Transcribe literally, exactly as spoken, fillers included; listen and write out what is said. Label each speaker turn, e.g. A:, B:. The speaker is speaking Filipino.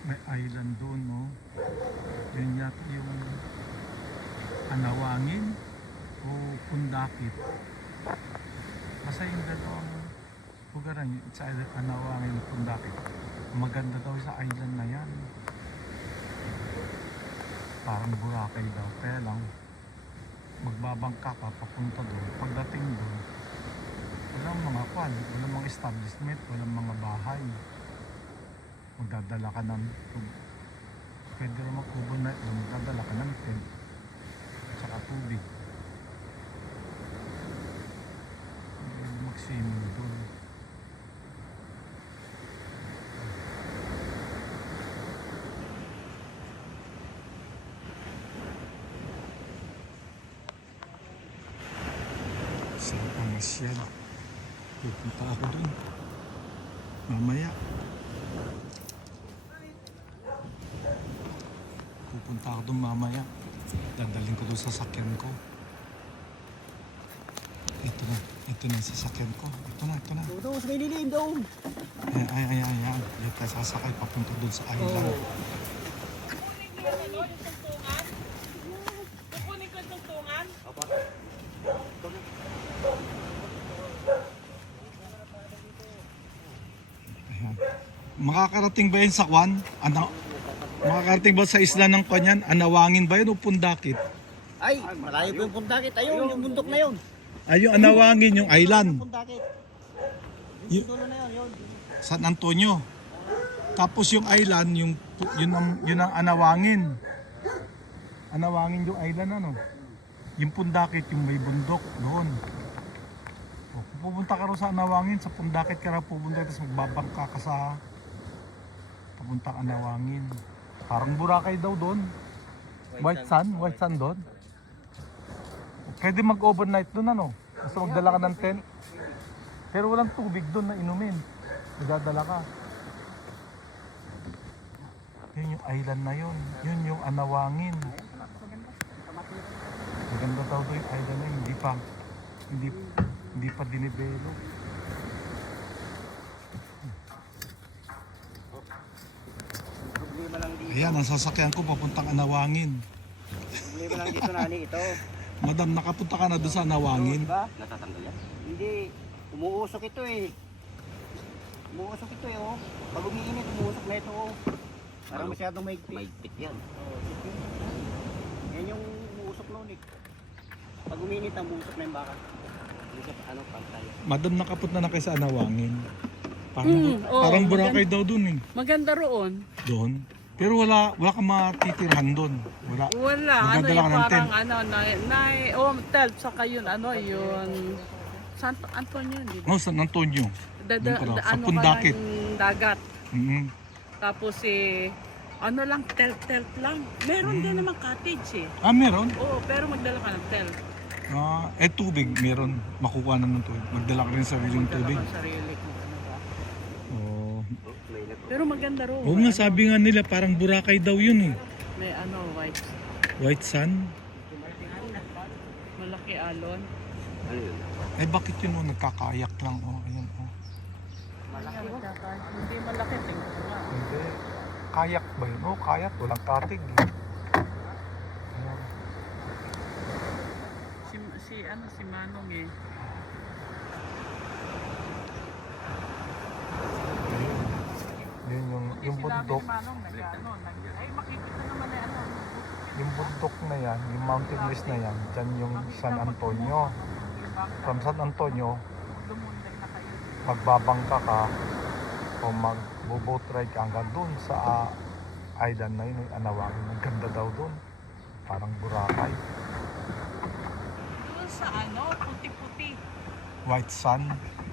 A: May island doon, no? Yun yata yung Anawangin o Pundakit. Basta yung dalawang lugaran, it's either Anawangin o Pundakit. Maganda daw sa island na yan. Parang Boracay daw. Kaya lang, magbabangka ka papunta doon. Pagdating doon, walang mga kwan, walang mga establishment, walang mga bahay. Magdadala ka ng pwede rin mag-overnight doon, magdadala ka ng tent at saka tubig. Pwede mag-swimming doon. Saan ang masyal? Pupunta ako doon mamaya. Pupunta ako doon mamaya. Dadalhin ko doon sa sasakyan ko. Ito na. Ito na yung sasakyan ko. Ito na, ito na.
B: Doon, sa may lilim, doon.
A: Ay, ay, ay, ay, ay. Yan tayo sasakay papunta doon sa island.
B: Oh.
C: Kukunin ko yung ano, yung tungtungan. Kukunin ko yung tungtungan.
A: Ayan. Makakarating ba yun sa Kwan? Ano? Makakarating ba sa isla ng Kwan yan? Anawangin ba yun o Pundakit?
B: Ay, malayo po yung Pundakit. Ayun, yung bundok na yun.
A: Ay, yung Anawangin, yung island.
B: Pundakit.
A: Y-
B: Yung dulo na yun, yun.
A: San Antonio. Tapos yung island, yung yun ang, yun ang Anawangin. Anawangin yung island, ano? Yung Pundakit, yung may bundok doon. O, kung pupunta ka rin sa Anawangin, sa Pundakit ka rin pupunta, tapos magbabangka ka sa papuntang Anawangin. Parang Boracay daw doon. White Sand, White Sand doon. Pwede mag-overnight doon, ano? Basta magdala ka ng tent. Pero walang tubig doon na inumin. Magdadala ka. Yun yung island na yun. Yun yung Anawangin. Maganda daw doon yung island na yun. Hindi pa, hindi, hindi pa dinibelop.
B: Problema lang dito.
A: Ayan, ang sasakyan ko papuntang Anawangin.
B: Problema lang dito, nani, ito.
A: Madam, nakapunta ka na doon sa Anawangin.
B: Diba? Natatanggal yan? Hindi. Umuusok ito eh. Umuusok ito eh, oh. Pag umiinit, umuusok na ito, oh. Parang masyadong maigpit. Maigpit yan. Oo, maigpit. Yan yung umuusok noon eh. Pag umiinit, ang umuusok na yung baka. Ano, pantay.
A: Madam, nakapunta na kayo sa Anawangin. Parang,
C: Mm, oo,
A: parang Boracay
C: maganda.
A: daw doon eh.
C: Maganda roon.
A: Doon. Pero wala, wala kang matitirhan doon. Wala.
C: Wala, ano
A: Magdadala
C: yung
A: ka ng
C: parang
A: tent.
C: ano, na, na, oh, tel, saka yun, ano, yun, Santo Antonio, di ba?
A: No, San Antonio.
C: Da,
A: Doon
C: da,
A: ka daw,
C: da,
A: sa
C: ano ka
A: Pundakit.
C: ng dagat.
A: Mm-hmm.
C: Tapos eh, ano lang, tel-tel lang. Meron din naman cottage eh.
A: Ah, meron?
C: Oo, pero magdala ka ng tel.
A: Ah, eh tubig, meron. Makukuha na ng tubig. Magdala ka rin sa sariling
C: Magdala
A: tubig.
C: ka ng sarili kung ano ba.
A: Oh.
C: Pero maganda roon.
A: Oo nga, sabi nga nila parang Boracay daw yun eh.
C: May ano, white,
A: White Sand.
C: malaki alon.
A: Eh bakit yun oh, nagkakayak lang oh. Ayan oh.
C: Malaki ba? Hindi malaki, tingnan ko nga.
A: Hindi. Kayak ba yun? Oh, kayak. Walang katig eh. Ayan.
C: Si, si, ano, si Manong eh.
A: Yun yung,
C: Buti
A: yung
C: si
A: bundok.
C: Dami ni Manong, nag, ano, nag, ay makikita naman na ano.
A: Yung bundok na yan, yung mountain range na yan, dyan yung San Antonio. From San Antonio,
C: Lumunday na kayo.
A: magbabangka ka o mag-boat ride ka hanggang doon sa ah, island na yun, yung Anawangin. Ang ganda daw doon. Parang Boracay.
C: Doon sa ano, puti-puti.
A: White Sand.